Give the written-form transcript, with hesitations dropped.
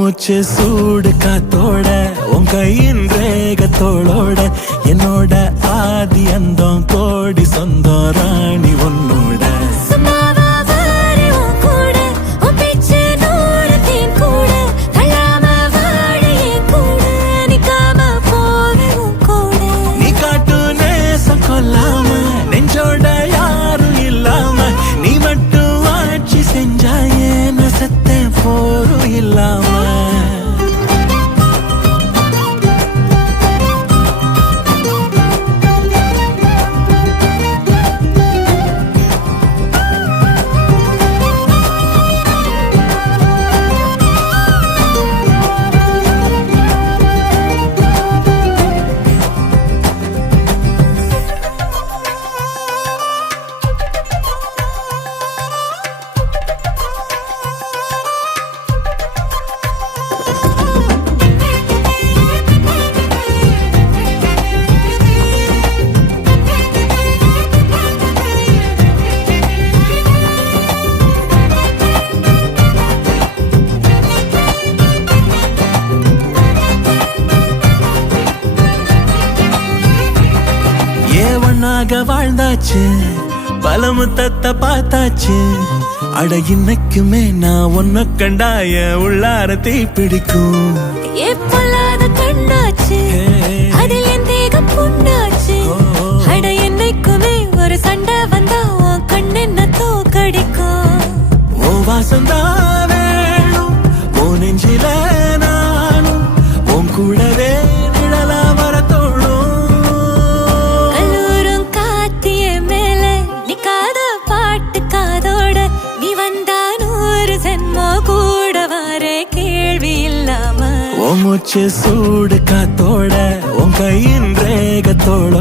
மூச்சு சூடு காத்தோட உன் கையின் ரேகத்தோளோட என்னோட ஆதி அந்தம் கோடி சொந்தம் ராணி உன்னோட நீ காட்டு நேசம் கொல்லாம நெஞ்சோட யாரும் இல்லாம நீ மட்டும் ஆட்சி செஞ்சாயே நசத்த போரும் இல்லாம வாழ்ந்தாச்சு பல முத்தத்தை பார்த்தாச்சு அட இன்னைக்குமே நான் உன்ன கண்டாய உள்ளார தீ பிடிக்கும் கண்ணாச்சு அதில் என் தேகம் புண்ணாச்சு அட என்னைக்குமே ஒரு சண்டை வந்தா உன் கண்ணென்ன தோக்கடிக்கும் ஓ வாசந்தான் வேணும் ஓ நெஞ்சில நானும் உன் கூடவே நிழலா வர மூச்சு சூடு காத்தோட உன் கையின் ரேகத்தோட